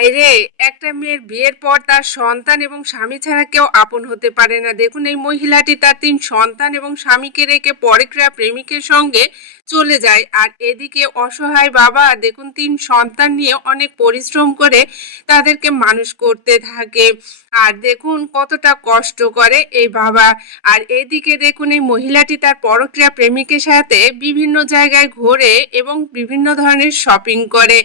হায়রে, একটা মেয়ের বিয়ের পর তার সন্তান এবং স্বামী ছাড়া কেউ আপন হতে পারে না। দেখুন, এই মহিলাটি তার 3 সন্তান এবং স্বামীকে রেখে পরকীয়া প্রেমিকের সঙ্গে চলে যায়। আর এদিকে অসহায় বাবা দেখুন 3 সন্তান নিয়ে অনেক পরিশ্রম করে তাদেরকে মানুষ করতে থাকে। আর দেখুন কতটা কষ্ট করে এই বাবা। আর এদিকে দেখুন এই মহিলাটি তার পরকীয়া প্রেমিকের সাথে বিভিন্ন জায়গায় ঘোরে এবং বিভিন্ন ধরনের শপিং করে।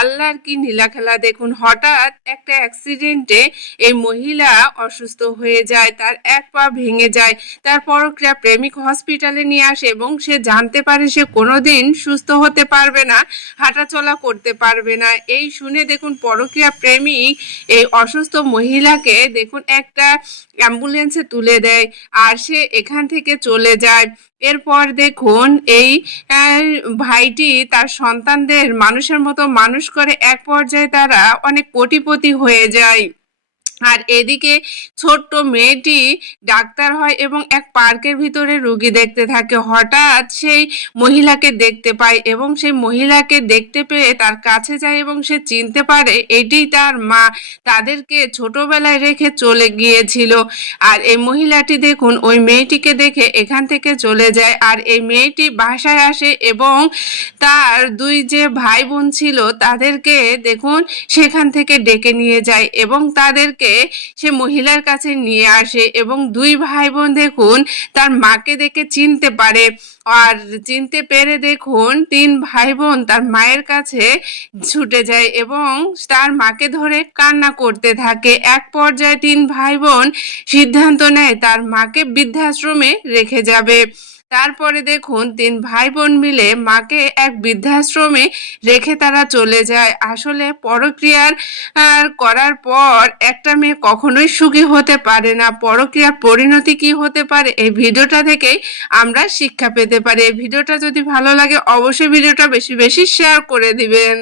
আল্লাহর কি নীলাখেলা দেখুন, হঠাৎ একটা অ্যাক্সিডেন্টে এই মহিলা অসুস্থ হয়ে যায়, তার এক পা ভেঙে যায়। তার পরকীয়া প্রেমিক হসপিটালে নিয়ে আসে এবং সে জানতে পারে সে কোনোদিন সুস্থ হতে পারবে না, হাঁটাচলা করতে পারবে না। এই শুনে দেখুন পরকীয়া প্রেমিক এই অসুস্থ মহিলাকে দেখুন একটা অ্যাম্বুলেন্সে তুলে দেয় আর সে এখান থেকে চলে যায়। এরপর দেখুন এই ভাইটি তার সন্তানদের মানুষের মতো মানুষ করে এক পর্যায়ে তারা অনেক কোটিপতি হয়ে যায়। আর এদিকে ছোট্ট মেয়েটি ডাক্তার হয় এবং এক পার্কের ভিতরে রুগী দেখতে থাকে। হঠাৎ সেই মহিলাকে দেখতে পায় এবং সেই মহিলাকে দেখতে পেয়ে তার কাছে যায় এবং সে চিনতে পারে এটি তার মা, তাদেরকে ছোটবেলায় রেখে চলে গিয়েছিল। আর এই মহিলাটি দেখুন ওই মেয়েটিকে দেখে এখান থেকে চলে যায়। আর এই মেয়েটি বাসায় আসে এবং তার 2 যে ভাই বোন ছিল তাদেরকে দেখুন সেখান থেকে ডেকে নিয়ে যায় এবং তাদেরকে সে মহিলার কাছে নিয়ে আসে এবং 2 ভাই বোন দেখুন তার মাকে দেখে চিনতে পারে। আর চিনতে পেরে দেখুন 3 ভাই বোন তার মায়ের কাছে ছুটে যায় এবং তার মাকে ধরে কান্না করতে থাকে। এক পর্যায়ে 3 ভাই বোন সিদ্ধান্ত নেয় তার মাকে বৃদ্ধাশ্রমে রেখে যাবে। তারপরে দেখুন 3 ভাই বোন মিলে মাকে এক বৃদ্ধাশ্রমে রেখে তারা চলে যায়। আসলে পরক্রিয়ার করার পর একটা মেয়ে কখনোই সুখী হতে পারে না। পরক্রিয়ার পরিণতি কি হতে পারে এই ভিডিওটা থেকেই আমরা শিক্ষা পেতে পারি। এই ভিডিওটা যদি ভালো লাগে অবশ্যই ভিডিওটা বেশি বেশি শেয়ার করে দিবেন।